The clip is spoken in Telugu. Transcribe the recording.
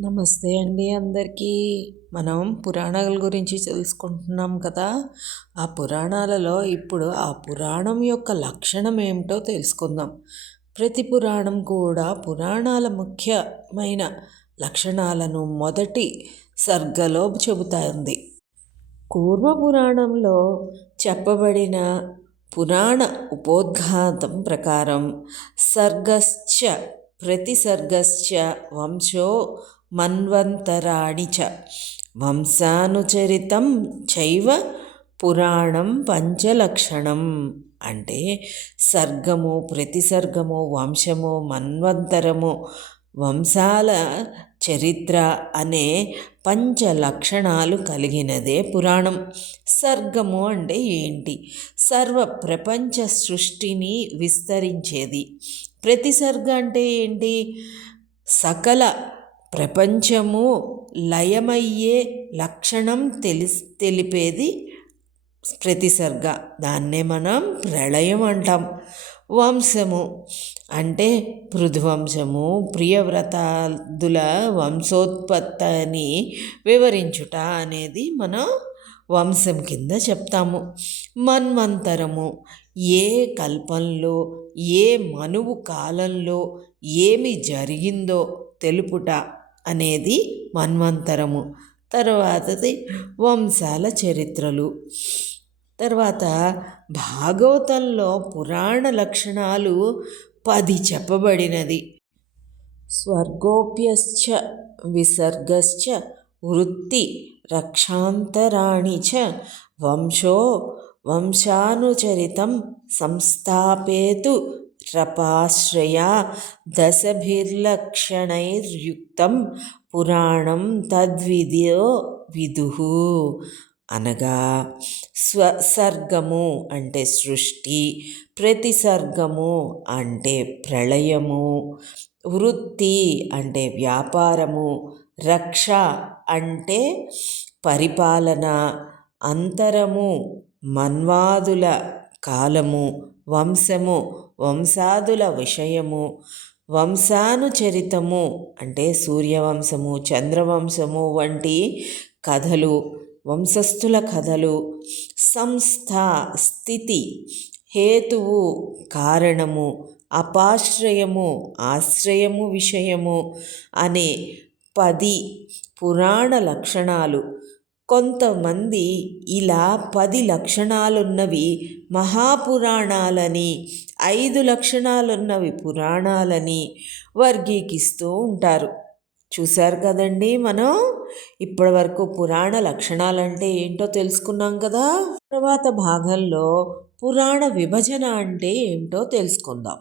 నమస్తే అండి అందరికీ. మనం పురాణాల గురించి తెలుసుకుంటున్నాం కదా. ఆ పురాణాలలో ఇప్పుడు ఆ పురాణం యొక్క లక్షణం ఏమిటో తెలుసుకుందాం. ప్రతి పురాణం కూడా పురాణాల ముఖ్యమైన లక్షణాలను మొదటి సర్గలో చెబుతుంది. పూర్వ పురాణంలో చెప్పబడిన పురాణ ఉపోద్ఘాతం ప్రకారం సర్గశ్చ ప్రతిసర్గశ్చ వంశో మన్వంతరాణి చ వంశానుచరితం చైవ పురాణం పంచలక్షణం. అంటే సర్గము ప్రతిసర్గము వంశము మన్వంతరము వంశాల చరిత్ర అనే పంచ లక్షణాలు కలిగినదే పురాణం. సర్గము అంటే ఏంటి? సర్వ ప్రపంచ సృష్టిని విస్తరించేది. ప్రతిసర్గ అంటే ఏంటి? సకల ప్రపంచము లయమయ్యే లక్షణం తెలిసి తెలిపేది ప్రతిసర్గ. దాన్నే మనం ప్రళయం అంటాం. వంశము అంటే పృథువంశము ప్రియవ్రతాదుల వంశోత్పత్తిని వివరించుట అనేది మనం వంశం కింద చెప్తాము. మన్వంతరము ఏ కల్పంలో ఏ మనువు కాలంలో ఏమి జరిగిందో తెలుపుట అనేది మన్వంతరము. తర్వాతది వంశాల చరిత్రలు. తర్వాత భాగవతంలో పురాణ లక్షణాలు పది చెప్పబడినది. స్వర్గోప్యశ్చ విసర్గశ్చ వృత్తి రక్షాంతరాణి చ వంశో వంశానుచరితం సంస్థాపేతు రపాశ్రయా దశభిర్లక్షణైర్యుక్తం పురాణం తద్విదో విదుహు అనగా స్వసర్గము అంటే సృష్టి ప్రతిసర్గము అంటే ప్రళయము వృత్తి అంటే వ్యాపారము రక్ష అంటే పరిపాలన అంతరము మన్వాదుల కాలము వంశము వంశాదుల విషయము వంశానుచరితము అంటే సూర్యవంశము చంద్రవంశము వంటి కథలు వంశస్థుల కథలు సంస్థ స్థితి హేతువు కారణము అపాశ్రయము ఆశ్రయము విషయము అనే పది పురాణ లక్షణాలు కొంతమంది ఇలా పది లక్షణాలున్నవి మహాపురాణాలని ఐదు లక్షణాలున్నవి పురాణాలని వర్గీకిస్తూ ఉంటారు. చూశారు కదండి మనం? ఇప్పటివరకు పురాణ లక్షణాలంటే ఏంటో తెలుసుకున్నాం కదా? తర్వాత భాగంలో పురాణ విభజన అంటే ఏంటో తెలుసుకుందాం.